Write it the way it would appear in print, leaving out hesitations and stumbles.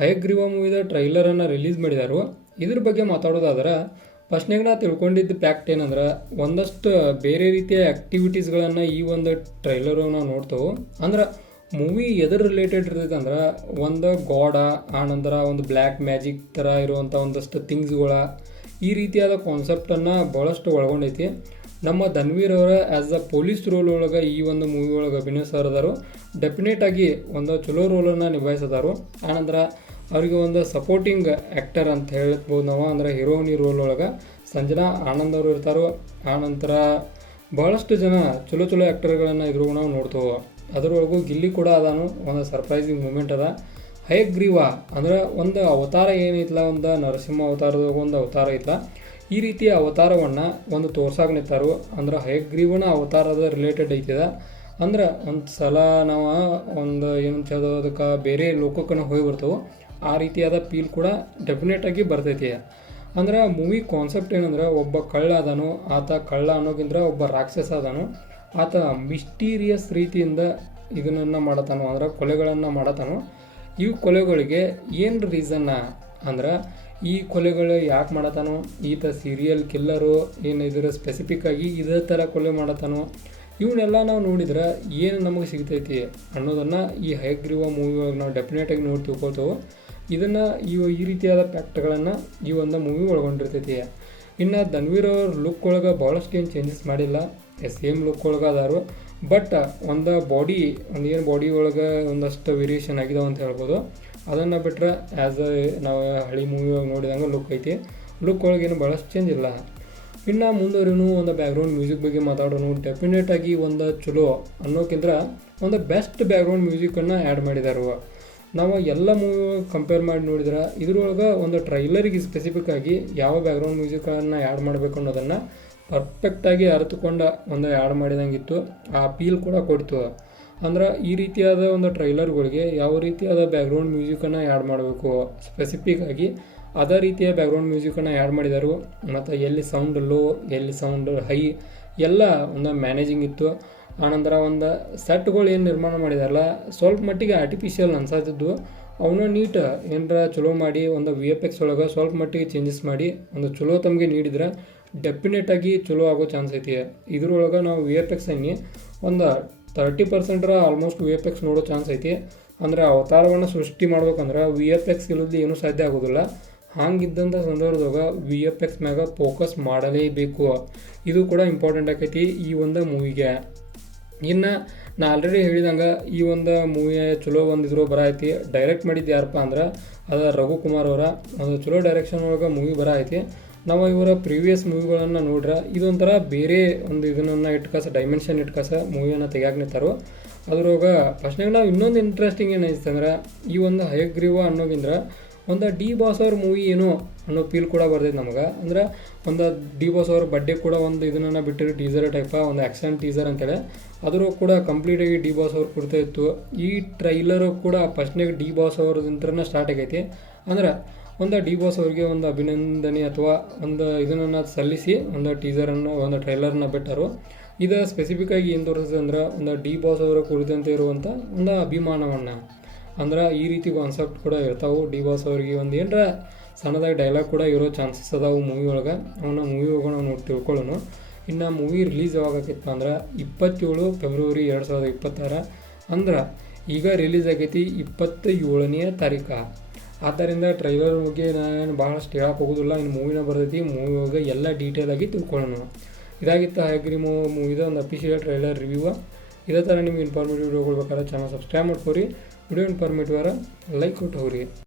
Hayagriva ಮೂವಿದ ಟ್ರೈಲರನ್ನು release ಮಾಡಿದಾರು. ಇದ್ರ ಬಗ್ಗೆ ಮಾತಾಡೋದಾದ್ರೆ ಫಸ್ಟ್ನಾಗ ನಾ ತಿಳ್ಕೊಂಡಿದ್ದ ಫ್ಯಾಕ್ಟ್ ಏನಂದ್ರೆ ಒಂದಷ್ಟು ಬೇರೆ ರೀತಿಯ ಆ್ಯಕ್ಟಿವಿಟೀಸ್ಗಳನ್ನು ಈ ಒಂದು ಟ್ರೈಲರು ನಾವು ನೋಡ್ತೇವೆ. ಅಂದ್ರೆ ಮೂವಿ ಎದ್ರ ರಿಲೇಟೆಡ್ ಇರ್ತೈತೆ ಅಂದ್ರೆ ಒಂದು ಗಾಡ, ಆನಂತರ ಒಂದು ಬ್ಲ್ಯಾಕ್ ಮ್ಯಾಜಿಕ್ ಥರ ಇರುವಂಥ ಒಂದಷ್ಟು ಥಿಂಗ್ಸ್ಗಳ ಈ ರೀತಿಯಾದ ಕಾನ್ಸೆಪ್ಟನ್ನು ಭಾಳಷ್ಟು ಒಳಗೊಂಡೈತಿ. ನಮ್ಮ ಧನ್ವೀರ್ ಅವರ ಆ್ಯಸ್ ಅ ಪೊಲೀಸ್ ರೋಲ್ ಒಳಗೆ ಈ ಒಂದು ಮೂವಿ ಒಳಗೆ ಅಭಿನಯಿಸೋದಾರು ಡೆಫಿನೆಟಾಗಿ ಒಂದು ಚಲೋ ರೋಲನ್ನು ನಿಭಾಯಿಸಿದಾರು. ಆನಂತರ ಅವರಿಗೆ ಒಂದು ಸಪೋರ್ಟಿಂಗ್ ಆ್ಯಕ್ಟರ್ ಅಂತ ಹೇಳ್ಬೋದು ನಾವು. ಅಂದರೆ ಹೀರೋಯಿನಿ ರೋಲ್ ಒಳಗೆ ಸಂಜನಾ ಆನಂದ್ ಅವರು ಇರ್ತಾರೋ. ಆನಂತರ ಭಾಳಷ್ಟು ಜನ ಚಲೋ ಆ್ಯಕ್ಟರ್ಗಳನ್ನು ಇದ್ರೂ ನಾವು ನೋಡ್ತೇವೆ. ಅದರೊಳಗೂ ಗಿಲ್ಲಿ ಕೂಡ ಅದಾನು, ಒಂದು ಸರ್ಪ್ರೈಸಿಂಗ್ ಮೂಮೆಂಟ್ ಅದ. ಹಯಗ್ರೀವ ಅಂದ್ರೆ ಒಂದು ಅವತಾರ ಏನೈತಲ್ಲ, ಒಂದು ನರಸಿಂಹ ಅವತಾರದ ಒಂದು ಅವತಾರ ಐತಲ್ಲ, ಈ ರೀತಿಯ ಅವತಾರವನ್ನು ಒಂದು ತೋರ್ಸಾಗ ನಿಂತಾರು. ಅಂದ್ರೆ ಹಯಗ್ರೀವನ ಅವತಾರದ ರಿಲೇಟೆಡ್ ಐತಿದ. ಅಂದ್ರೆ ಒಂದು ಸಲ ನಾವು ಒಂದು ಏನಂತ ಹೇಳೋದು ಅದಕ್ಕೆ ಬೇರೆ ಲೋಕಕ್ಕೂ ಹೋಗಿ ಬರ್ತೇವೆ, ಆ ರೀತಿಯಾದ ಫೀಲ್ ಕೂಡ ಡೆಫಿನೆಟಾಗಿ ಬರ್ತೈತಿ. ಅಂದ್ರೆ ಮೂವಿ ಕಾನ್ಸೆಪ್ಟ್ ಏನಂದ್ರೆ ಒಬ್ಬ ಕಳ್ಳ ಅದಾನು. ಆತ ಕಳ್ಳ ಅನ್ನೋಕ್ಕಿಂತ ಒಬ್ಬ ರಾಕ್ಷಸ ಅದಾನು. ಆತ ಮಿಸ್ಟೀರಿಯಸ್ ರೀತಿಯಿಂದ ಇದನ್ನು ಮಾಡತಾನು, ಅಂದ್ರೆ ಕೊಲೆಗಳನ್ನು ಮಾಡತಾನು. ಈ ಕೊಲೆಗಳಿಗೆ ಏನು ರೀಸನ್ನ ಅಂದ್ರೆ ಈ ಕೊಲೆಗಳು ಯಾಕೆ ಮಾಡತಾನೋ, ಈತ ಸೀರಿಯಲ್ ಕಿಲ್ಲರು ಏನಿದ್ರೆ ಸ್ಪೆಸಿಫಿಕ್ಕಾಗಿ ಇದೇ ಥರ ಕೊಲೆ ಮಾಡತಾನೋ, ಇವನ್ನೆಲ್ಲ ನಾವು ನೋಡಿದ್ರೆ ಏನು ನಮಗೆ ಸಿಗ್ತೈತಿ ಅನ್ನೋದನ್ನು ಈ ಹಯಗ್ರೀವ ಮೂವಿ ಒಳಗೆ ನಾವು ಡೆಫಿನೆಟಾಗಿ ನೋಡಿ ತಿಳ್ಕೊಳ್ತೇವೆ. ಇದನ್ನು ಈ ರೀತಿಯಾದ ಫ್ಯಾಕ್ಟ್ಗಳನ್ನು ಈ ಒಂದು ಮೂವಿ ಒಳಗೊಂಡಿರ್ತೈತಿ. ಇನ್ನು ಧನ್ವೀರ್ ಅವ್ರ ಲುಕ್ ಒಳಗೆ ಭಾಳಷ್ಟು ಏನು ಚೇಂಜಸ್ ಮಾಡಿಲ್ಲ, ಸೇಮ್ ಲುಕ್ ಒಳಗೆ ಅದಾರು. ಬಟ್ ಒಂದು ಏನು ಬಾಡಿ ಒಳಗೆ ಒಂದಷ್ಟು ವೇರಿಯೇಷನ್ ಆಗಿದಾವೆ ಅಂತ ಹೇಳ್ಬೋದು. ಅದನ್ನು ಬಿಟ್ಟರೆ ಆ್ಯಸ್ ನಾವು ಹಳಿ ಮೂವಿ ಒಳಗೆ ನೋಡಿದಂಗೆ ಲುಕ್ ಐತಿ. ಲುಕ್ ಒಳಗೇನು ಭಾಳಷ್ಟು ಚೇಂಜ್ ಇಲ್ಲ. ಇನ್ನು ಮುಂದುವರಿನೂ ಒಂದು ಬ್ಯಾಕ್ಗ್ರೌಂಡ್ ಮ್ಯೂಸಿಕ್ ಬಗ್ಗೆ ಮಾತಾಡೋನು. ಡೆಫಿನೆಟಾಗಿ ಒಂದು ಚಲೋ ಅನ್ನೋಕ್ಕಿಂತ ಒಂದು ಬೆಸ್ಟ್ ಬ್ಯಾಕ್ಗ್ರೌಂಡ್ ಮ್ಯೂಸಿಕನ್ನು ಆ್ಯಡ್ ಮಾಡಿದಾರು. ನಾವು ಎಲ್ಲ ಮೂವಿ ಕಂಪೇರ್ ಮಾಡಿ ನೋಡಿದ್ರೆ ಇದ್ರೊಳಗೆ ಒಂದು ಟ್ರೈಲರಿಗೆ ಸ್ಪೆಸಿಫಿಕ್ಕಾಗಿ ಯಾವ ಬ್ಯಾಕ್ಗ್ರೌಂಡ್ ಮ್ಯೂಸಿಕನ್ನು ಆ್ಯಡ್ ಮಾಡಬೇಕು ಅನ್ನೋದನ್ನು ಪರ್ಫೆಕ್ಟಾಗಿ ಅರಿತುಕೊಂಡು ಒಂದು ಆ್ಯಡ್ ಮಾಡಿದಂಗಿತ್ತು. ಆ ಫೀಲ್ ಕೂಡ ಕೊಡ್ತು. ಅಂದ್ರೆ ಈ ರೀತಿಯಾದ ಒಂದು ಟ್ರೈಲರ್ಗಳಿಗೆ ಯಾವ ರೀತಿಯಾದ ಬ್ಯಾಕ್ಗ್ರೌಂಡ್ ಮ್ಯೂಸಿಕನ್ನು ಆ್ಯಡ್ ಮಾಡಬೇಕು ಸ್ಪೆಸಿಫಿಕ್ಕಾಗಿ ಅದೇ ರೀತಿಯ ಬ್ಯಾಕ್ಗ್ರೌಂಡ್ ಮ್ಯೂಸಿಕನ್ನು ಆ್ಯಡ್ ಮಾಡಿದರು. ಮತ್ತು ಎಲ್ಲಿ ಸೌಂಡ್ ಲೋ, ಎಲ್ಲಿ ಸೌಂಡ್ ಹೈ ಎಲ್ಲ ಒಂದು ಮ್ಯಾನೇಜಿಂಗ್ ಇತ್ತು. ಆನಂತರ ಒಂದು ಸೆಟ್ಗಳು ಏನು ನಿರ್ಮಾಣ ಮಾಡಿದಾರಲ್ಲ, ಸ್ವಲ್ಪ ಮಟ್ಟಿಗೆ ಆರ್ಟಿಫಿಷಿಯಲ್ ಅನ್ಸತ್ತಿದ್ದು ಅವನ್ನ ನೀಟ್ ಏನರ ಚಲೋ ಮಾಡಿ ಒಂದು VFX ಒಳಗೆ ಸ್ವಲ್ಪ ಮಟ್ಟಿಗೆ ಚೇಂಜಸ್ ಮಾಡಿ ಒಂದು ಚಲೋ ತಮಗೆ ನೀಡಿದ್ರೆ ಡೆಫಿನೆಟಾಗಿ ಚಲೋ ಆಗೋ ಚಾನ್ಸ್ ಐತಿ. ಇದ್ರೊಳಗೆ ನಾವು VFX ಅನ್ನಿ ಒಂದು 30% ಆಲ್ಮೋಸ್ಟ್ VFX ನೋಡೋ ಚಾನ್ಸ್ ಐತಿ. ಅಂದರೆ ಅವತಾರವನ್ನು ಸೃಷ್ಟಿ ಮಾಡ್ಬೇಕಂದ್ರೆ VFX ಇಲ್ಲದೆ ಏನೂ ಸಾಧ್ಯ ಆಗೋದಿಲ್ಲ. ಹಾಗಿದ್ದಂಥ ಸಂದರ್ಭದಾಗ VFX ಮ್ಯಾಗ ಫೋಕಸ್ ಮಾಡಲೇಬೇಕು. ಇದು ಕೂಡ ಇಂಪಾರ್ಟೆಂಟ್ ಆಕೈತಿ ಈ ಒಂದು ಮೂವಿಗೆ. ಇನ್ನು ನಾ ಆಲ್ರೆಡಿ ಹೇಳಿದಂಗೆ ಈ ಒಂದು ಮೂವಿಯ ಚಲೋ ಒಂದಿದ್ರು ಐತಿ. ಡೈರೆಕ್ಟ್ ಮಾಡಿದ್ದು ಯಾರಪ್ಪ ಅಂದ್ರೆ ಅದು ರಘುಕುಮಾರ್ ಅವರ ಒಂದು ಚಲೋ ಡೈರೆಕ್ಷನ್ ಒಳಗೆ ಮೂವಿ ಐತಿ. ನಾವು ಇವರ ಪ್ರೀವಿಯಸ್ ಮೂವಿಗಳನ್ನು ನೋಡ್ರೆ ಇದೊಂಥರ ಬೇರೆ ಒಂದು ಇದನ್ನು ಡೈಮೆನ್ಷನ್ ಇಟ್ಕಸ ಮೂವಿಯನ್ನು ತೆಗಿಯಾಕೆ ನಿಂತಾರೋ. ಅದ್ರೊಳಗೆ ಫಸ್ಟ್ನಾಗ ನಾವು ಇನ್ನೊಂದು ಇಂಟ್ರೆಸ್ಟಿಂಗ್ ಏನೈತೆ ಅಂದ್ರೆ ಈ ಒಂದು ಹಯಗ್ರೀವ ಅನ್ನೋಗಿಂದ್ರೆ ಒಂದು ಡಿ ಬಾಸ್ ಅವ್ರ ಮೂವಿ ಏನೋ ಅನ್ನೋ ಫೀಲ್ ಕೂಡ ಬರ್ತೈತೆ ನಮಗೆ. ಅಂದ್ರೆ ಒಂದು ಡಿ ಬಾಸ್ ಅವ್ರ ಬಡ್ಡೆ ಕೂಡ ಒಂದು ಇದನ್ನು ಬಿಟ್ಟಿರೋ ಟೀಸರ್ ಟೈಪ ಒಂದು ಆ್ಯಕ್ಷನ್ ಟೀಸರ್ ಅಂತೇಳಿ ಅದ್ರೂ ಕೂಡ ಕಂಪ್ಲೀಟಾಗಿ ಡಿ ಬಾಸ್ ಅವ್ರು ಕೊಡ್ತಾ ಇತ್ತು. ಈ ಟ್ರೈಲರು ಕೂಡ ಫಸ್ಟ್ನಾಗ ಡಿ ಬಾಸ್ ಅವ್ರದಿಂತ್ರನೇ ಸ್ಟಾರ್ಟ್ ಆಗೈತಿ. ಅಂದ್ರೆ ಒಂದು ಡಿ ಬಾಸ್ ಅವ್ರಿಗೆ ಒಂದು ಅಭಿನಂದನೆ ಅಥವಾ ಒಂದು ಇದನ್ನು ಸಲ್ಲಿಸಿ ಒಂದು ಟೀಸರನ್ನು ಒಂದು ಟ್ರೈಲರ್ನ ಬಿಟ್ಟರು. ಇದು ಸ್ಪೆಸಿಫಿಕ್ಕಾಗಿ ಏನು ತೋರಿಸ್ತದೆ ಅಂದ್ರೆ ಒಂದು ಡಿ ಬಾಸ್ ಅವರ ಕುರಿತಂತೆ ಇರುವಂಥ ಒಂದು ಅಭಿಮಾನವನ್ನು. ಅಂದ್ರೆ ಈ ರೀತಿ ಕಾನ್ಸೆಪ್ಟ್ ಕೂಡ ಇರ್ತಾವೆ. ಡಿ ಬಾಸ್ ಅವರಿಗೆ ಒಂದು ಏನರ ಸಣ್ಣದಾಗಿ ಡೈಲಾಗ್ ಕೂಡ ಇರೋ ಚಾನ್ಸಸ್ ಅದಾವೆ ಮೂವಿ ಒಳಗೆ. ಅವನ್ನ ಮೂವಿ ಒಳಗೆ ನಾವು ನೋಡಿ ತಿಳ್ಕೊಳ್ಳೋಣ. ಇನ್ನು ಮೂವಿ ರಿಲೀಸ್ ಯಾವಾಗ ಆಕೈತಪ್ಪ ಅಂದ್ರೆ 27 ಫೆಬ್ರವರಿ 2026. ಅಂದ್ರೆ ಈಗ ರಿಲೀಸ್ ಆಗೈತಿ 27ನೇ ತಾರೀಕು. ಆದ್ದರಿಂದ ಟ್ರೈಲರ್ ಬಗ್ಗೆ ನಾನು ಭಾಳಷ್ಟು ಹೇಳಕ್ಕೆ ಹೋಗೋದಿಲ್ಲ. ಇನ್ನು ಮೂವಿನ ಬರ್ತೈತಿ, ಮೂವಿ ಒಳಗೆ ಎಲ್ಲ ಡೀಟೇಲಾಗಿ ತಿಳ್ಕೊಳ್ಳೋಣ. ಇದಾಗಿತ್ತು ಹಯಗ್ರೀವ ಮೂವಿದ ಒಂದು ಅಫಿಷಿಯಲ್ ಟ್ರೈಲರ್ ರಿವ್ಯೂ. ಇದೇ ಥರ ನಿಮ್ಗೆ ಇನ್ಫಾರ್ಮೇಟಿವ್ ವಿಡಿಯೋಗಳು ಬೇಕಾದ್ರೆ ಚಾನಲ್ ಸಬ್ಸ್ಕ್ರೈಬ್ ಮಾಡ್ಕೊರಿ. ವಿಡಿಯೋ ಇನ್ಫಾರ್ಮೇಟಿವ್ ಲೈಕ್ ಕೊಟ್ಟು ಹೋಗ್ರಿ.